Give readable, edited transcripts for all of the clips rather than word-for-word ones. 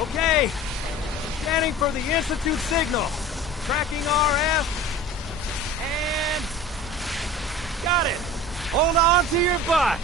Okay, scanning for the Institute signal. Tracking RF. And... got it! Hold on to your butt!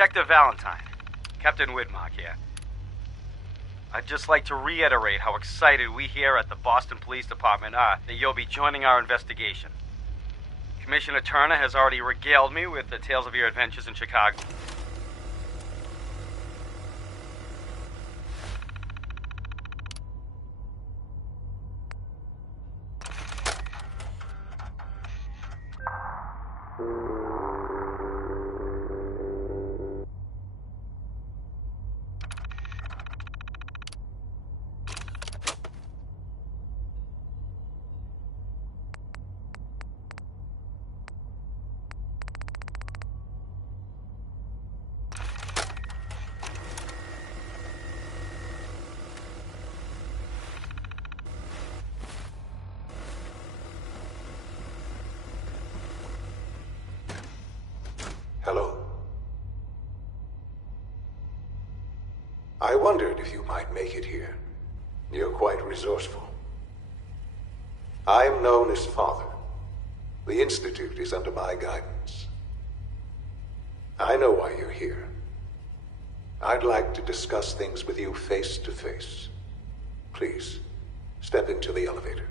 Detective Valentine, Captain Widmark here. I'd just like to reiterate how excited we here at the Boston Police Department are that you'll be joining our investigation. Commissioner Turner has already regaled me with the tales of your adventures in Chicago. Hello. I wondered if you might make it here. You're quite resourceful. I'm known as Father. The Institute is under my guidance. I know why you're here. I'd like to discuss things with you face to face. Please, step into the elevator.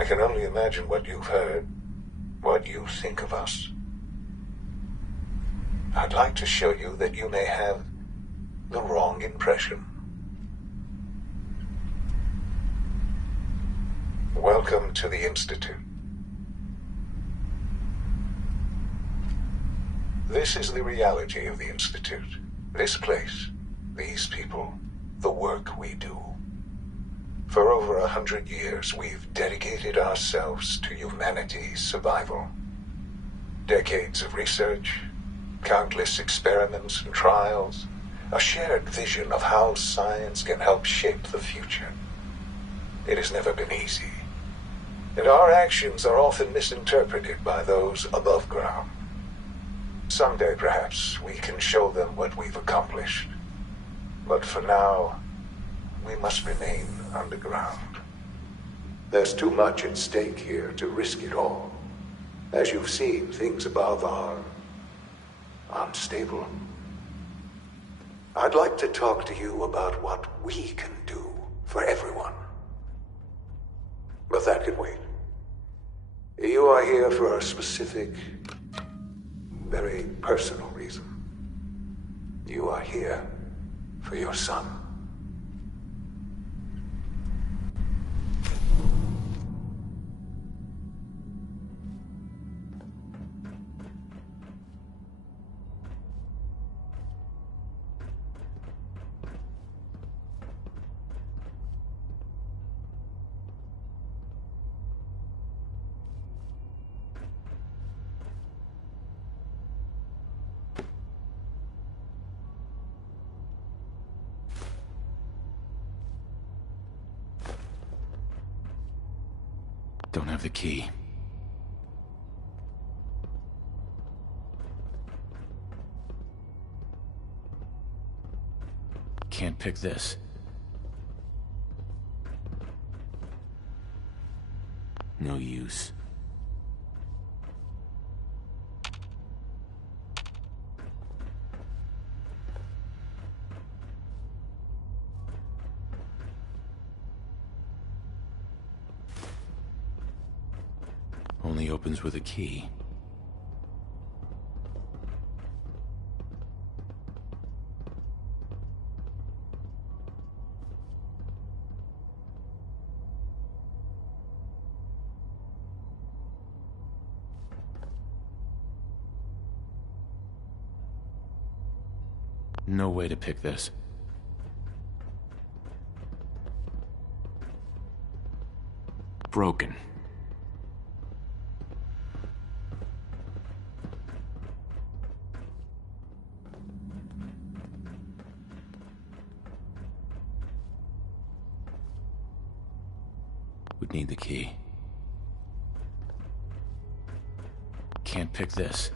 I can only imagine what you've heard, what you think of us. I'd like to show you that you may have the wrong impression. Welcome to the Institute. This is the reality of the Institute. This place, these people, the work we do. For over 100 years, we've dedicated ourselves to humanity's survival. Decades of research, countless experiments and trials, a shared vision of how science can help shape the future. It has never been easy, and our actions are often misinterpreted by those above ground. Someday, perhaps, we can show them what we've accomplished. But for now, we must remain underground. There's too much at stake here to risk it all. As you've seen, things above are unstable. I'd like to talk to you about what we can do for everyone. But that can wait. You are here for a specific, very personal reason. You are here for your son. Don't have the key. Can't pick this. No use. Only opens with a key. No way to pick this. Broken. Would need the key. Can't pick this.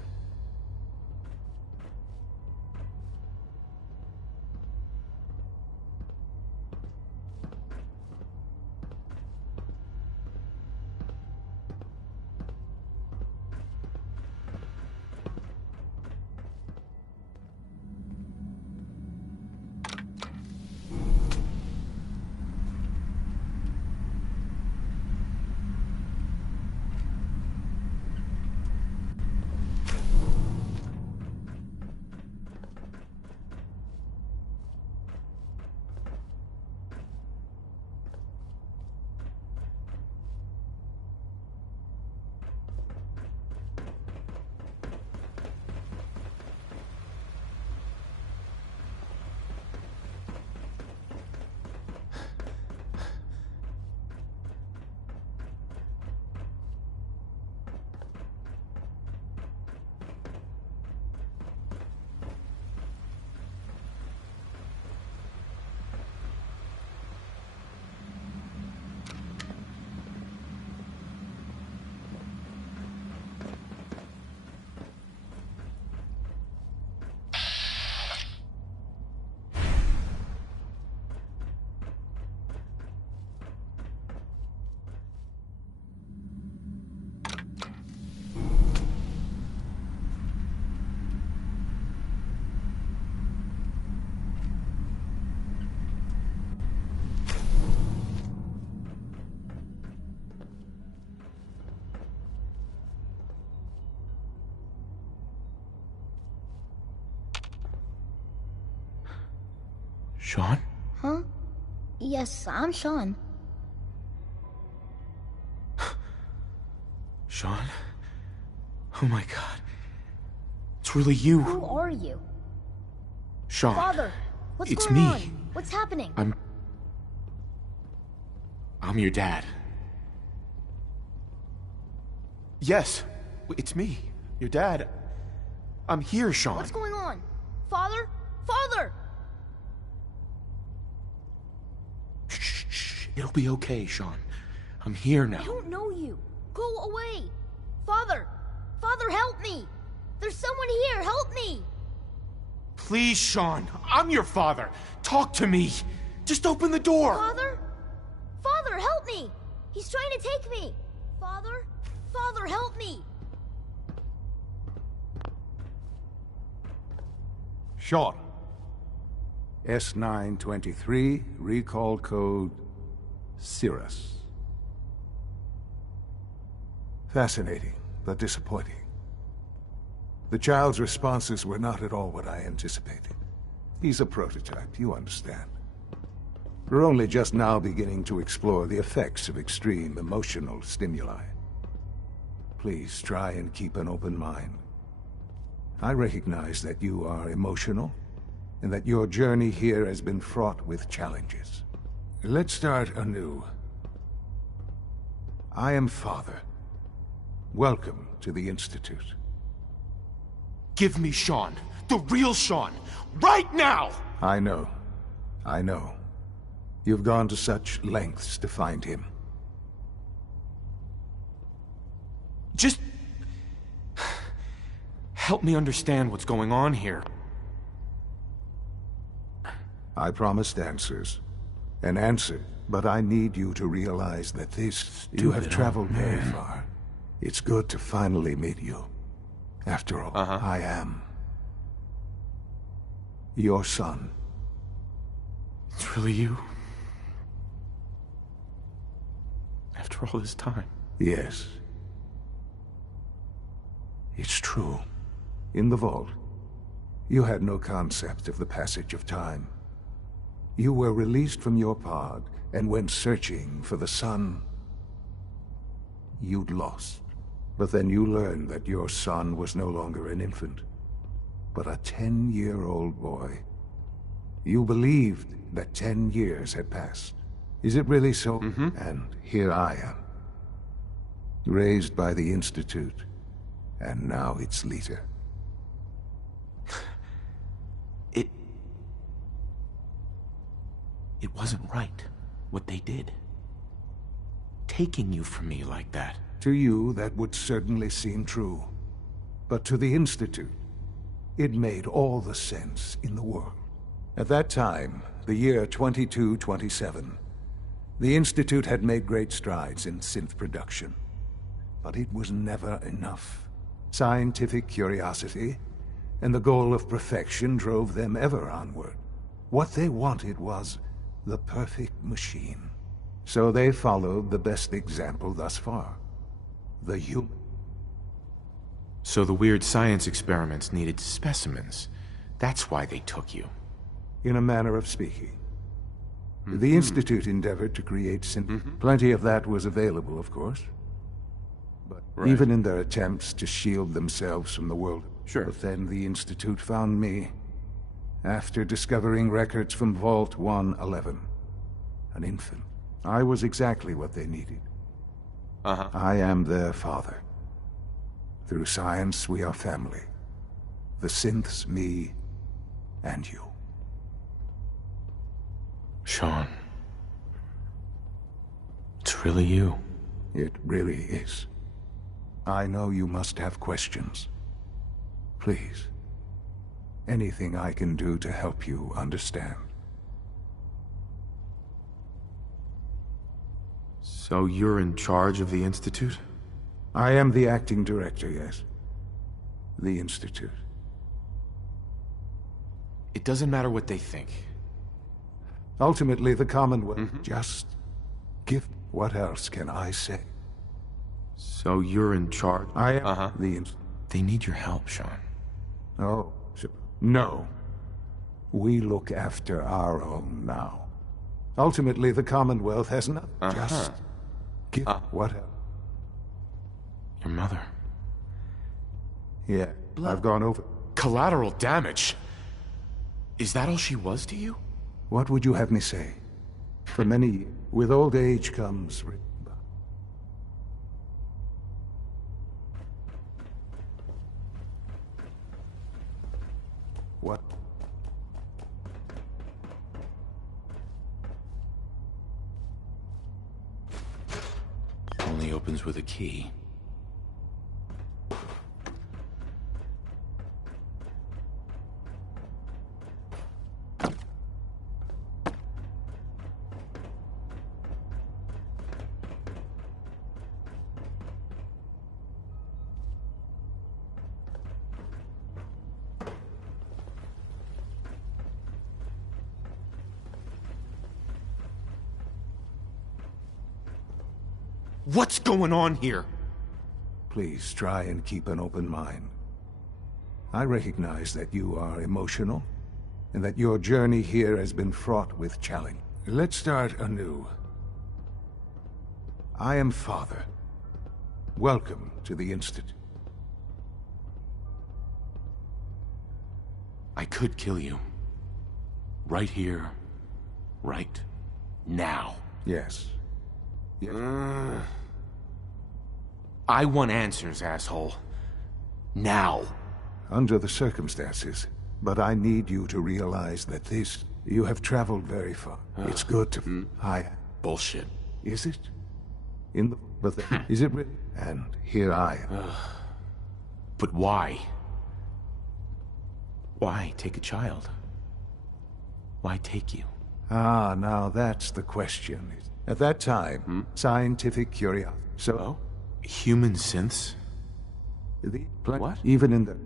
Sean? Huh? Yes, I'm Sean. Sean? Oh my god. It's really you. Who are you? Sean. Father, what's It's going me. on? What's happening? I'm your dad. Yes, it's me, your dad. I'm here, Sean. What's going on? Father? Father! Shh. It'll be okay, Sean. I'm here now. I don't know you. Go away. Father! Father, help me! There's someone here, help me! Please, Sean. I'm your father. Talk to me. Just open the door. Father? Father, help me! He's trying to take me! Father? Father, help me! Sean. S923, recall code Cirrus. Fascinating, but disappointing. The child's responses were not at all what I anticipated. He's a prototype, you understand. We're only just now beginning to explore the effects of extreme emotional stimuli. Please try and keep an open mind. I recognize that you are emotional, and that your journey here has been fraught with challenges. Let's start anew. I am Father. Welcome to the Institute. Give me Sean. The real Sean. Right now! I know. You've gone to such lengths to find him. Just... help me understand what's going on here. I promised answers. An answer, but I need you to realize that this... You have traveled very far. It's good to finally meet you. After all, I am your son. It's really you? After all this time? Yes. It's true. In the vault, you had no concept of the passage of time. You were released from your pod and went searching for the son you'd lost. But then you learned that your son was no longer an infant, but a 10-year-old boy. You believed that 10 years had passed. Is it really so? And here I am, raised by the Institute, and now its leader. It wasn't right, what they did. Taking you from me like that. To you, that would certainly seem true. But to the Institute, it made all the sense in the world. At that time, the year 2227, the Institute had made great strides in synth production. But it was never enough. Scientific curiosity and the goal of perfection drove them ever onward. What they wanted was the perfect machine. So they followed the best example thus far. The human. So the weird science experiments needed specimens. That's why they took you. In a manner of speaking. The Institute endeavored to create Plenty of that was available, of course. But even in their attempts to shield themselves from the world. Sure. But then the Institute found me, after discovering records from Vault 111. An infant. I was exactly what they needed. I am their father. Through science, we are family. The synths, me, and you. Sean. It's really you. It really is. I know you must have questions. Please. Anything I can do to help you understand. So you're in charge of the Institute? I am the acting director, yes. The Institute. It doesn't matter what they think. Ultimately, the Commonwealth. Just give... What else can I say? So you're in charge? I am the They need your help, Sean. Oh, no. We look after our own now. Ultimately, the Commonwealth has not just give what else? Your mother. Yeah, I've gone over. Collateral damage? Is that all she was to you? What would you have me say? For many years, with old age comes... What? Only opens with a key. What's going on here? Please try and keep an open mind. I recognize that you are emotional, and that your journey here has been fraught with challenge. Let's start anew. I am Father. Welcome to the Institute. I could kill you. Right here. Right now. Yes. Yes. I want answers, asshole. Now. Under the circumstances. But I need you to realize that this... You have traveled very far. It's good to... Bullshit. Is it? In the... But is it really? And here I am. But why? Why take a child? Why take you? Ah, now that's the question. At that time, scientific curiosity. So... Oh? Human synths? What? Even in the...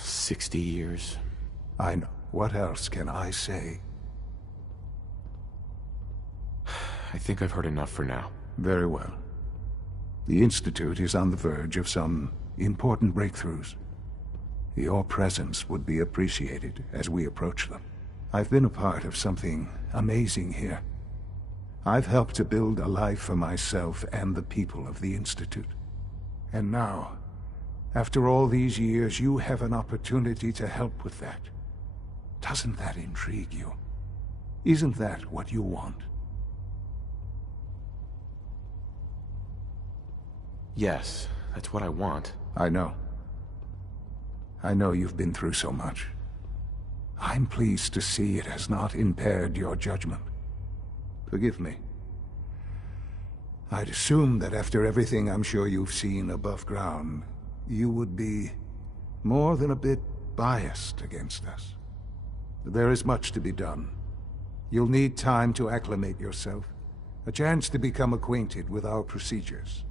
60 years. I know. What else can I say? I think I've heard enough for now. Very well. The Institute is on the verge of some important breakthroughs. Your presence would be appreciated as we approach them. I've been a part of something amazing here. I've helped to build a life for myself and the people of the Institute. And now, after all these years, you have an opportunity to help with that. Doesn't that intrigue you? Isn't that what you want? Yes, that's what I want. I know. I know you've been through so much. I'm pleased to see it has not impaired your judgment. Forgive me. I'd assumed that after everything I'm sure you've seen above ground, you would be more than a bit biased against us. There is much to be done. You'll need time to acclimate yourself, a chance to become acquainted with our procedures.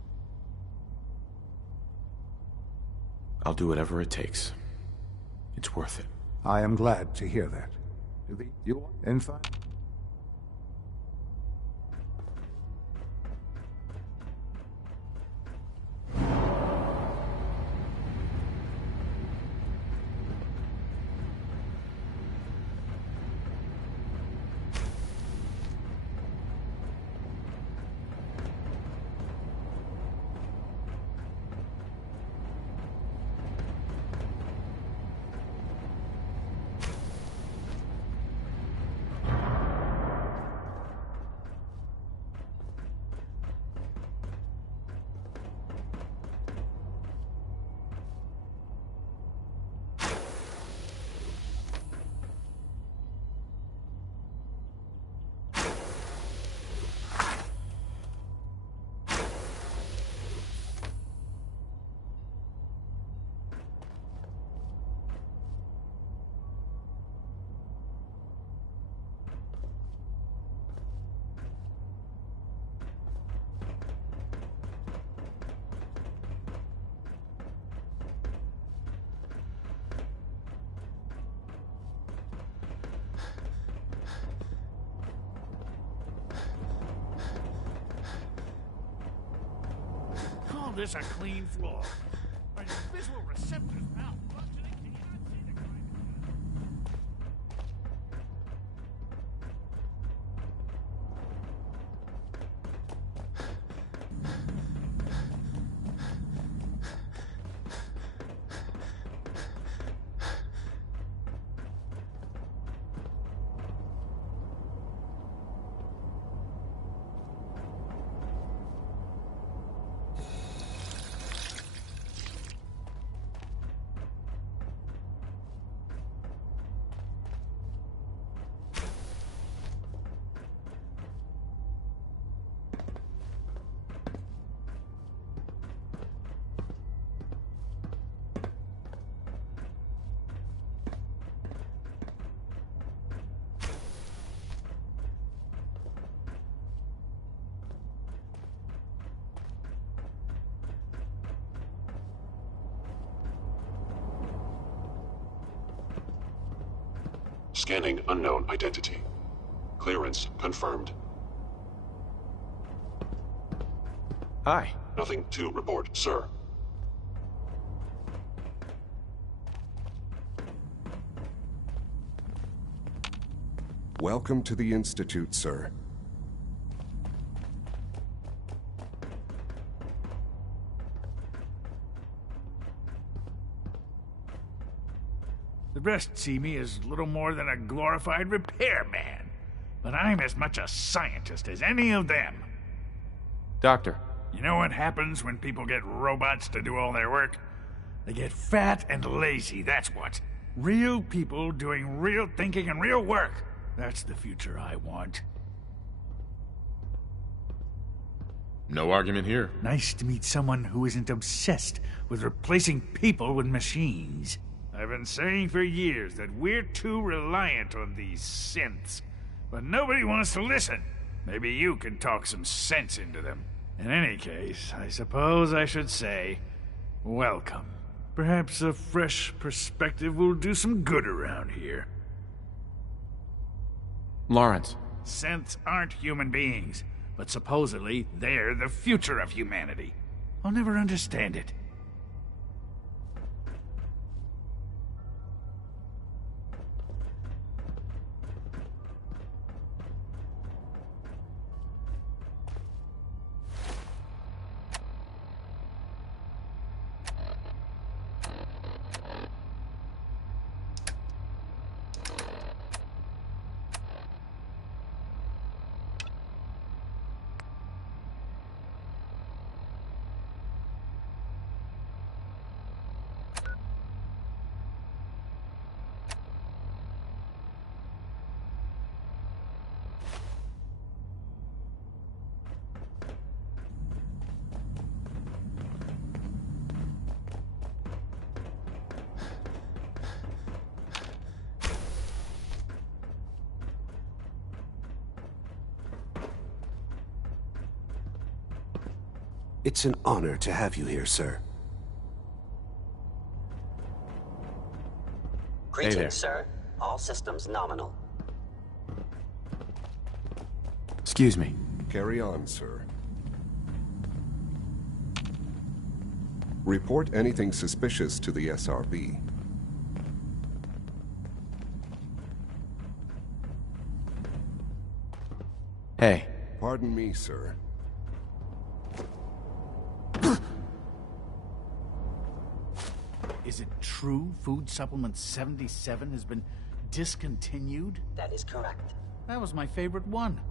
I'll do whatever it takes. It's worth it. I am glad to hear that. In fact... This a clean floor. Are your visual receptors malfunctioning? Can you not see the crime? Scanning unknown identity. Clearance confirmed. Hi. Nothing to report, sir. Welcome to the Institute, sir. The rest see me as little more than a glorified repairman. But I'm as much a scientist as any of them. Doctor. You know what happens when people get robots to do all their work? They get fat and lazy, that's what. Real people doing real thinking and real work. That's the future I want. No argument here. Nice to meet someone who isn't obsessed with replacing people with machines. I've been saying for years that we're too reliant on these synths. But nobody wants to listen. Maybe you can talk some sense into them. In any case, I suppose I should say, welcome. Perhaps a fresh perspective will do some good around here. Lawrence. Synths aren't human beings, but supposedly they're the future of humanity. I'll never understand it. It's an honor to have you here, sir. Greetings, there. sir. All systems nominal. Excuse me. Carry on, sir. Report anything suspicious to the SRB. Hey. Pardon me, sir. Is it true Food Supplement 77 has been discontinued? That is correct. That was my favorite one.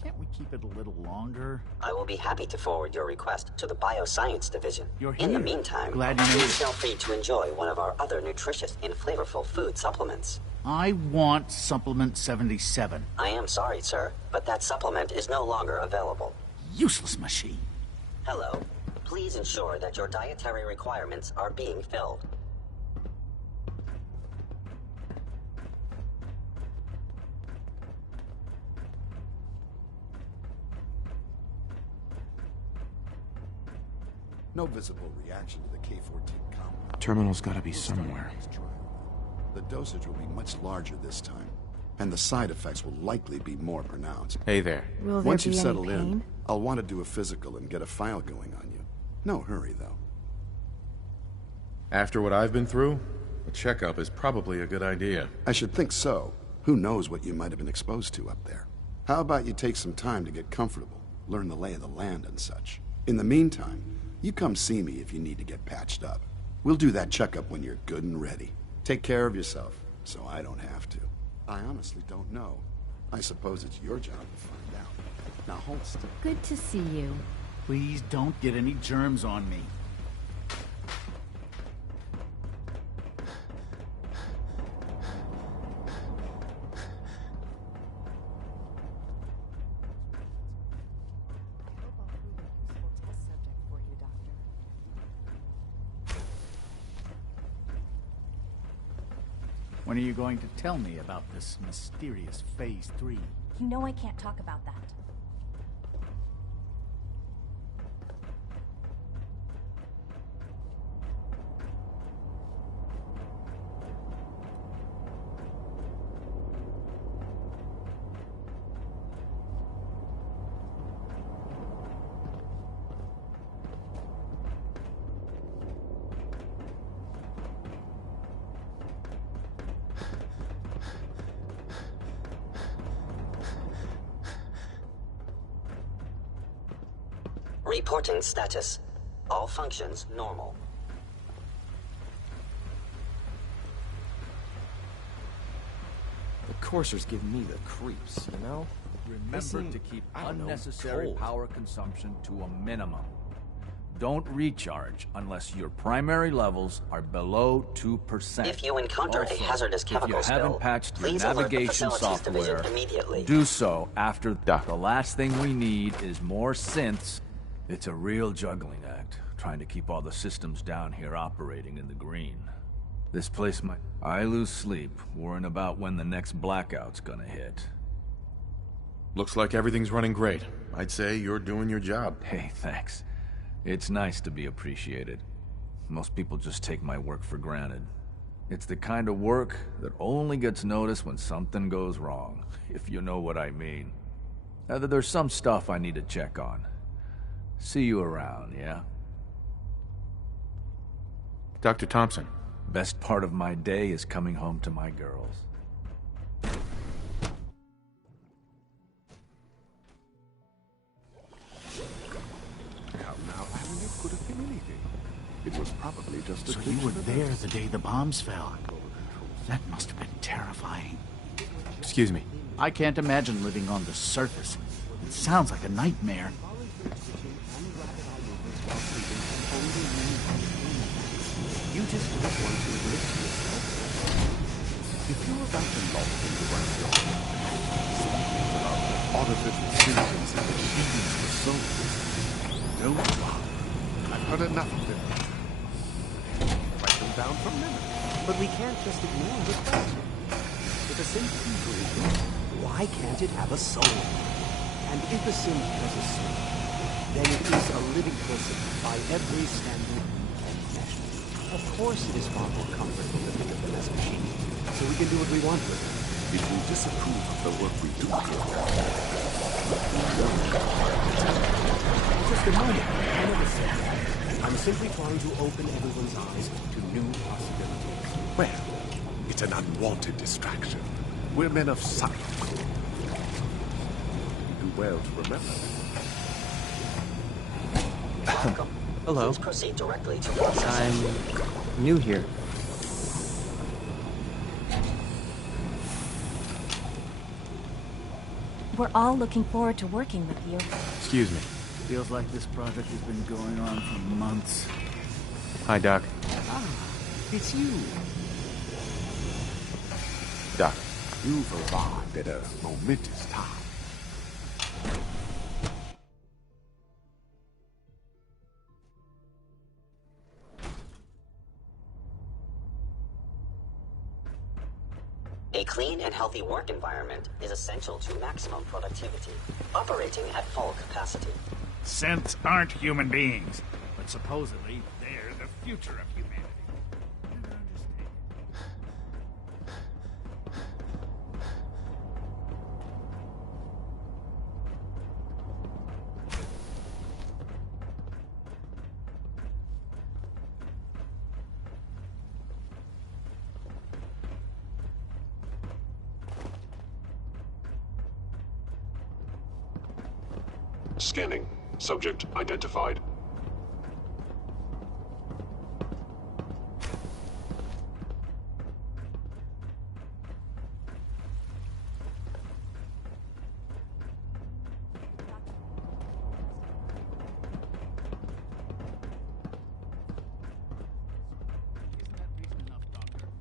Can't we keep it a little longer? I will be happy to forward your request to the Bioscience Division. You're In the here. meantime, Glad you made please it. feel free to enjoy one of our other nutritious and flavorful food supplements. I want Supplement 77. I am sorry, sir, but that supplement is no longer available. Useless machine. Hello. Please ensure that your dietary requirements are being filled. No visible reaction to the K-14 compound. Terminal's gotta be somewhere. The dosage will be much larger this time, and the side effects will likely be more pronounced. Hey there. Will there Once be you've any settled in, pain? I'll want to do a physical and get a file going on you. No hurry, though. After what I've been through, a checkup is probably a good idea. I should think so. Who knows what you might have been exposed to up there? How about you take some time to get comfortable, learn the lay of the land and such. In the meantime, you come see me if you need to get patched up. We'll do that checkup when you're good and ready. Take care of yourself, so I don't have to. I honestly don't know. I suppose it's your job to find out. Now hold still. Good to see you. Please don't get any germs on me. When are you going to tell me about this mysterious Phase 3? You know I can't talk about that. Reporting status. All functions normal. The coursers give me the creeps, you know? Remember to keep unnecessary power consumption to a minimum. Don't recharge unless your primary levels are below 2%. If you encounter Also, a hazardous chemical if you haven't spill, patched your please alert the navigation facilities division software, immediately. do so after the last thing we need is more synths. It's a real juggling act, trying to keep all the systems down here operating in the green. This place might... I lose sleep worrying about when the next blackout's gonna hit. Looks like everything's running great. I'd say you're doing your job. Hey, thanks. It's nice to be appreciated. Most people just take my work for granted. It's the kind of work that only gets noticed when something goes wrong, if you know what I mean. There's some stuff I need to check on. See you around, yeah? Dr. Thompson. Best part of my day is coming home to my girls. Could have been anything. It was probably just a... So you were there the day the bombs fell. That must have been terrifying. Excuse me. I can't imagine living on the surface. It sounds like a nightmare. You just don't want to admit to yourself. If you're about to lock into one of your something about the artificial symptoms and the feelings of the soul, don't bother. I've heard enough of them. Write them down from memory. But we can't just ignore the question. If a synth can breathe, why can't it have a soul? And if a synth has a soul, then it is a living person by every standard and measure. Of course it is far more comfortable to think of them as machines, so we can do what we want with them. If you disapprove of the work we do here... Just a moment. I never said that. I'm simply trying to open everyone's eyes to new possibilities. Well, it's an unwanted distraction. We're men of sight. You do well to remember that. Hello. Please proceed directly to I'm new here. We're all looking forward to working with you. Excuse me. Feels like this project has been going on for months. Hi, Doc. Ah, it's you. Doc. You've arrived at a momentous time. A clean and healthy work environment is essential to maximum productivity, operating at full capacity. Synths aren't human beings, but supposedly they're the future of humanity. Scanning. Subject identified.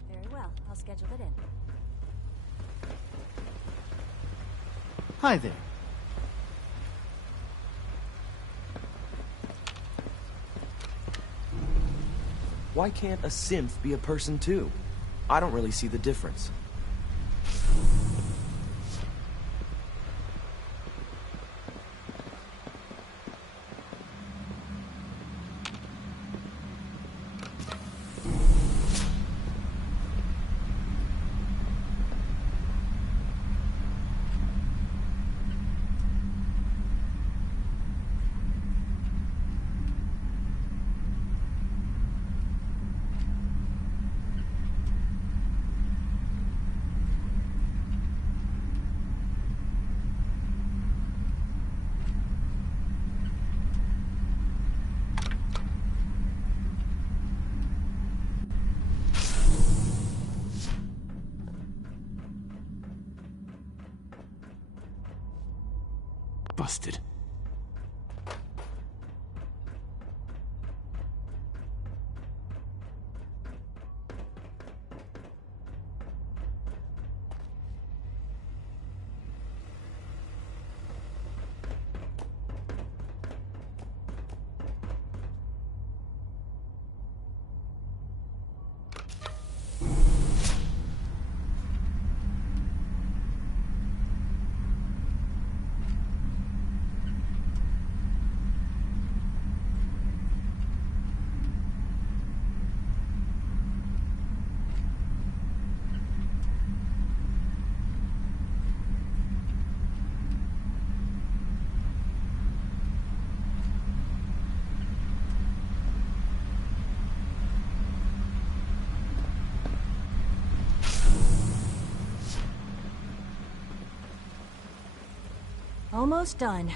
Very well. I'll schedule it in. Hi there. Why can't a synth be a person too? I don't really see the difference. Busted. Almost done.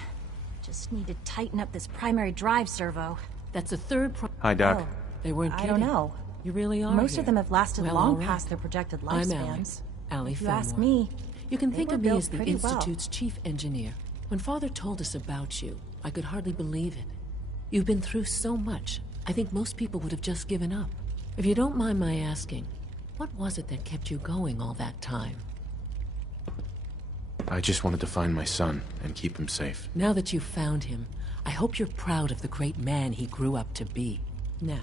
Just need to tighten up this primary drive servo. That's the third Hi, Doc. Oh, They weren't I kidding. don't know. You really are Most here. of them have lasted Well, long all right. past their projected I'm lifespans. Allie If you ask Fenmore. me, You can they think were of me built as the pretty well. Institute's chief engineer. When Father told us about you, I could hardly believe it. You've been through so much, I think most people would have just given up. If you don't mind my asking, what was it that kept you going all that time? I just wanted to find my son and keep him safe. Now that you've found him, I hope you're proud of the great man he grew up to be. Now,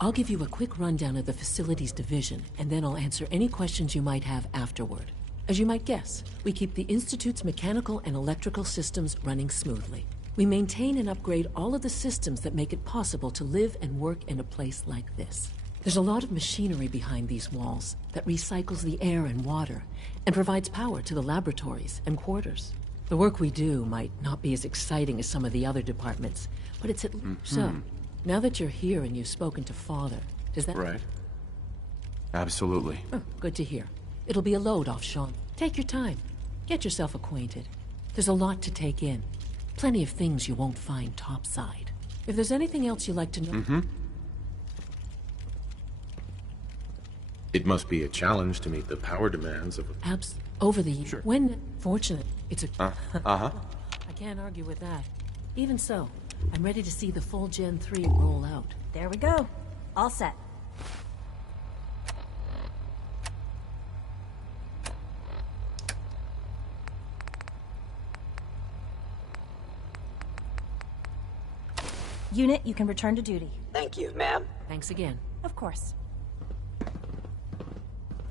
I'll give you a quick rundown of the facilities division, and then I'll answer any questions you might have afterward. As you might guess, we keep the Institute's mechanical and electrical systems running smoothly. We maintain and upgrade all of the systems that make it possible to live and work in a place like this. There's a lot of machinery behind these walls that recycles the air and water and provides power to the laboratories and quarters. The work we do might not be as exciting as some of the other departments, but it's at So, now that you're here and you've spoken to Father, does that... Right. Absolutely. Oh, good to hear. It'll be a load off Sean. Take your time. Get yourself acquainted. There's a lot to take in. Plenty of things you won't find topside. If there's anything else you'd like to know... It must be a challenge to meet the power demands of a... Over the years. When fortunate, it's a... Uh-huh. I can't argue with that. Even so, I'm ready to see the full Gen 3 roll out. There we go. All set. Unit, you can return to duty. Thank you, ma'am. Thanks again. Of course.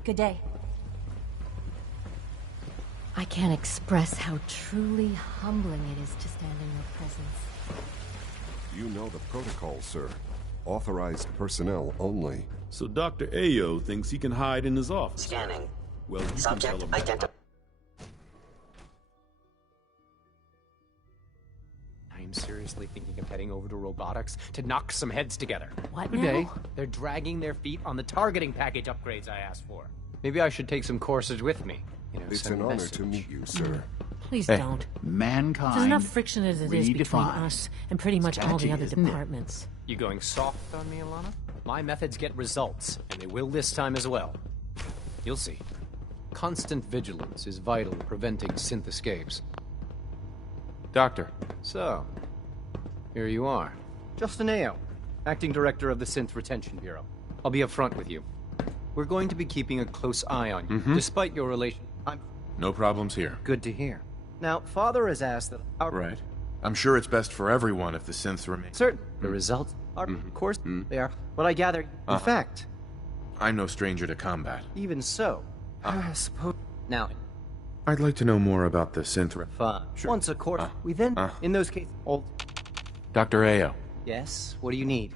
Good day. I can't express how truly humbling it is to stand in your presence. You know the protocol, sir. Authorized personnel only. So Dr. Ayo thinks he can hide in his office. Scanning. Well, you can Subject tell him. identified. I'm seriously thinking of heading over to robotics to knock some heads together. What Good now? day. They're dragging their feet on the targeting package upgrades I asked for. Maybe I should take some courses with me. You know, It's send an a honor message. to meet you, sir. Please Hey. don't. Mankind. There's enough friction as it is between redefined. us and pretty much all the Catchy, other isn't it? departments. You going soft on me, Alana? My methods get results, and they will this time as well. You'll see. Constant vigilance is vital in preventing synth escapes. Doctor. So, here you are. Justin Ayo, Acting Director of the Synth Retention Bureau. I'll be upfront with you. We're going to be keeping a close eye on you, despite your relation. I'm No problems here. good to hear. Now, Father has asked that our... Right. I'm sure it's best for everyone if the synths remain. Certain. The results are, of course, they are. But I gather, in fact, I'm no stranger to combat. even so, I suppose... Now, I'd like to know more about the synth... fine. Once a quarter, we then, in those cases, all... Dr. Ayo. Yes, what do you need?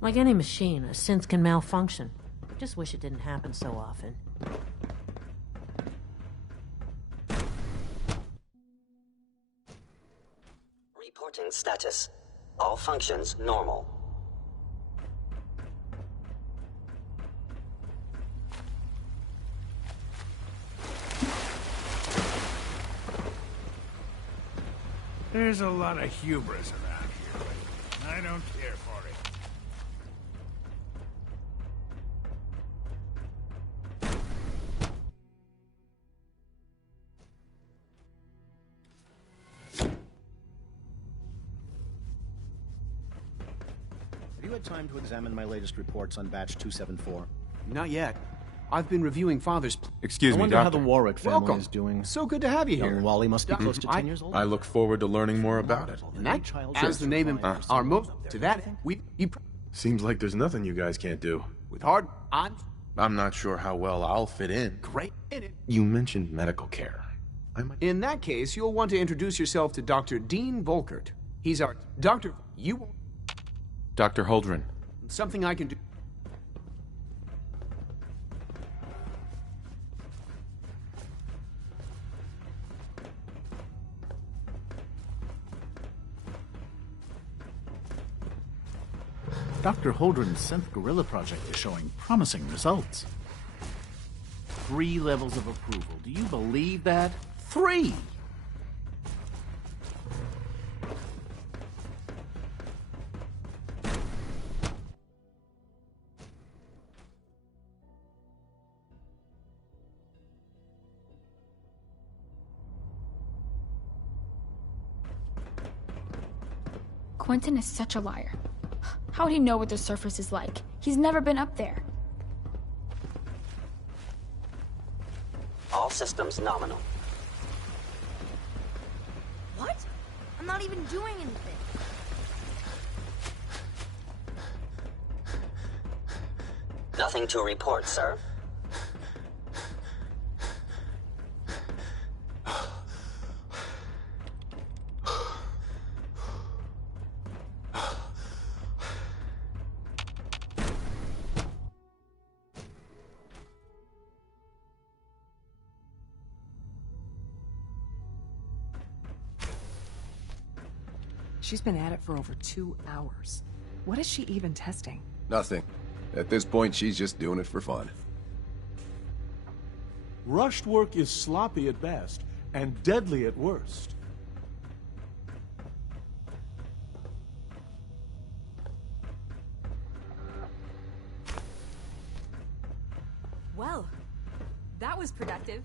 Like any machine, a synth can malfunction. Just wish it didn't happen so often. Reporting status. All functions normal. There's a lot of hubris around here, I don't care for it. Have you had time to examine my latest reports on batch 274? Not yet. I've been reviewing Father's... Excuse I me, wonder Doctor. how the Warwick family Welcome. is doing. So good to have you here. Young Wally must be close to 10 years old. I look forward to learning more about it. And that, as the name implies, our move to that, Seems like there's nothing you guys can't do. with hard odds. I'm not sure how well I'll fit in. Great in it. You mentioned medical care. In that case, you'll want to introduce yourself to Dr. Dean Volkert. He's our doctor. You... Dr. Holdren. Something I can do. Dr. Holdren's synth gorilla project is showing promising results. 3 levels of approval. Do you believe that? 3! Quentin is such a liar. How would he know what the surface is like? He's never been up there. All systems nominal. What? I'm not even doing anything. Nothing to report, sir. She's been at it for over 2 hours. What is she even testing? Nothing. At this point, she's just doing it for fun. Rushed work is sloppy at best and deadly at worst. Well, that was productive.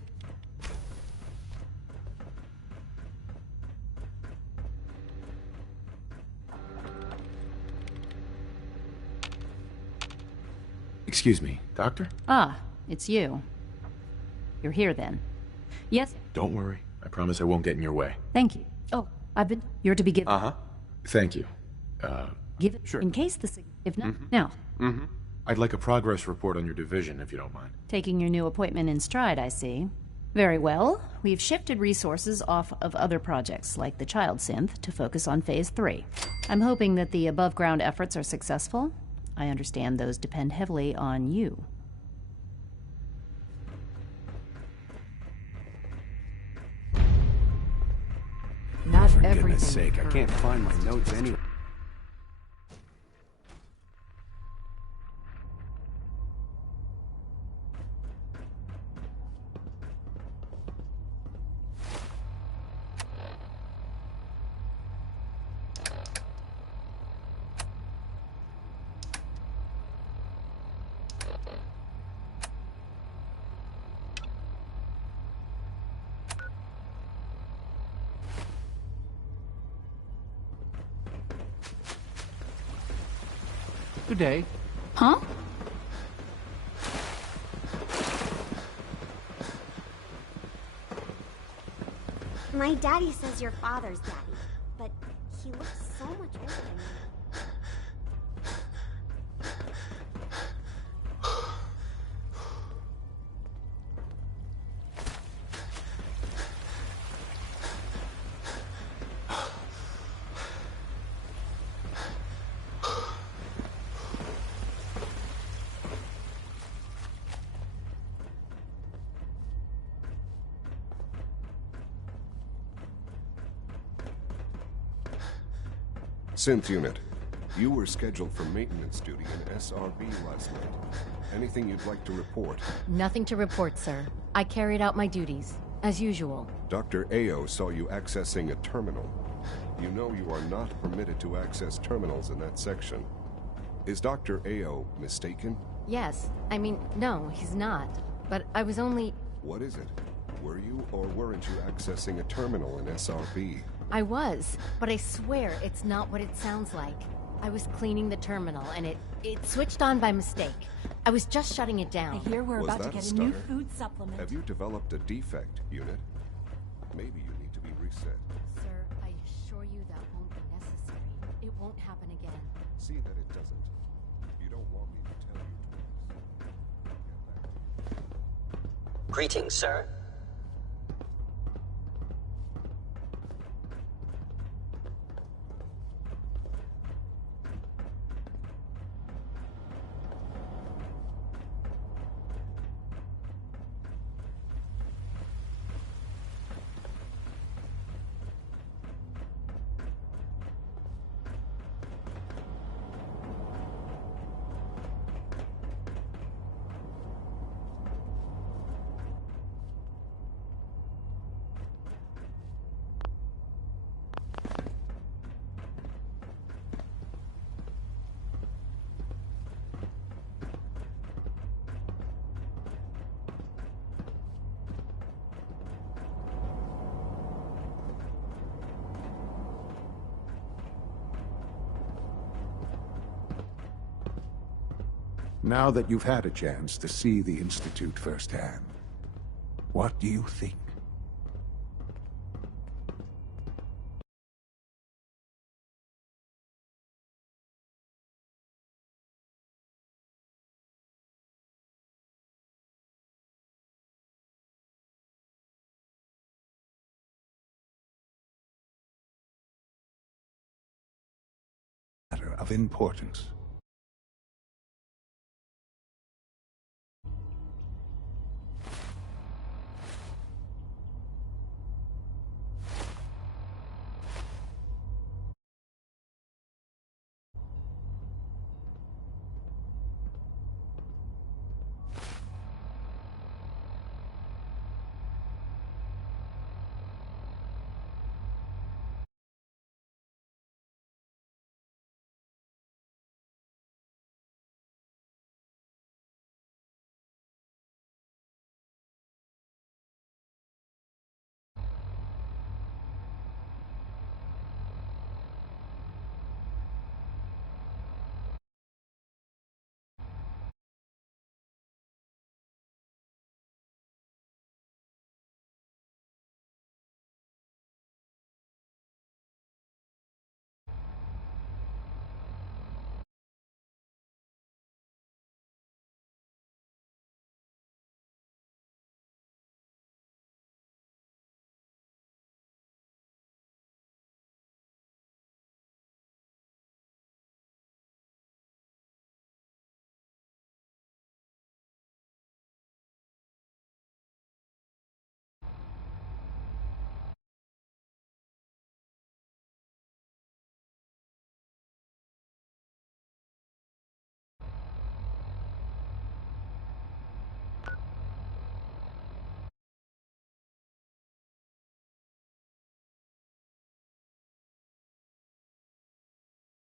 Excuse me, Doctor? Ah, it's you. You're here then. Yes. Don't worry. I promise I won't get in your way. Thank you. Oh, you're to be given. Uh-huh. Thank you. Give it sure. in case if not, now. Mm-hmm. I'd like a progress report on your division, if you don't mind. Taking your new appointment in stride, I see. Very well. We've shifted resources off of other projects, like the child synth, to focus on Phase 3. I'm hoping that the above-ground efforts are successful. I understand those depend heavily on you. Not for goodness sake, I can't find my notes anywhere. Good day. Huh? My daddy says your father's daddy, but he looks so much older than me. Synth unit, you were scheduled for maintenance duty in SRB last night. Anything you'd like to report? Nothing to report, sir. I carried out my duties, as usual. Dr. Ayo saw you accessing a terminal. You know you are not permitted to access terminals in that section. Is Dr. Ao mistaken? Yes. I mean, no, he's not. But I was only... What is it? Were you or weren't you accessing a terminal in SRB? I was, but I swear it's not what it sounds like. I was cleaning the terminal, and it switched on by mistake. I was just shutting it down. I hear we're Was about to that get a a new stutter? food supplement. Have you developed a defect, Unit? Maybe you need to be reset. Sir, I assure you that won't be necessary. It won't happen again. See that it doesn't. You don't want me to tell you twice. Greetings, sir. Now that you've had a chance to see the Institute firsthand, what do you think? Matter of importance.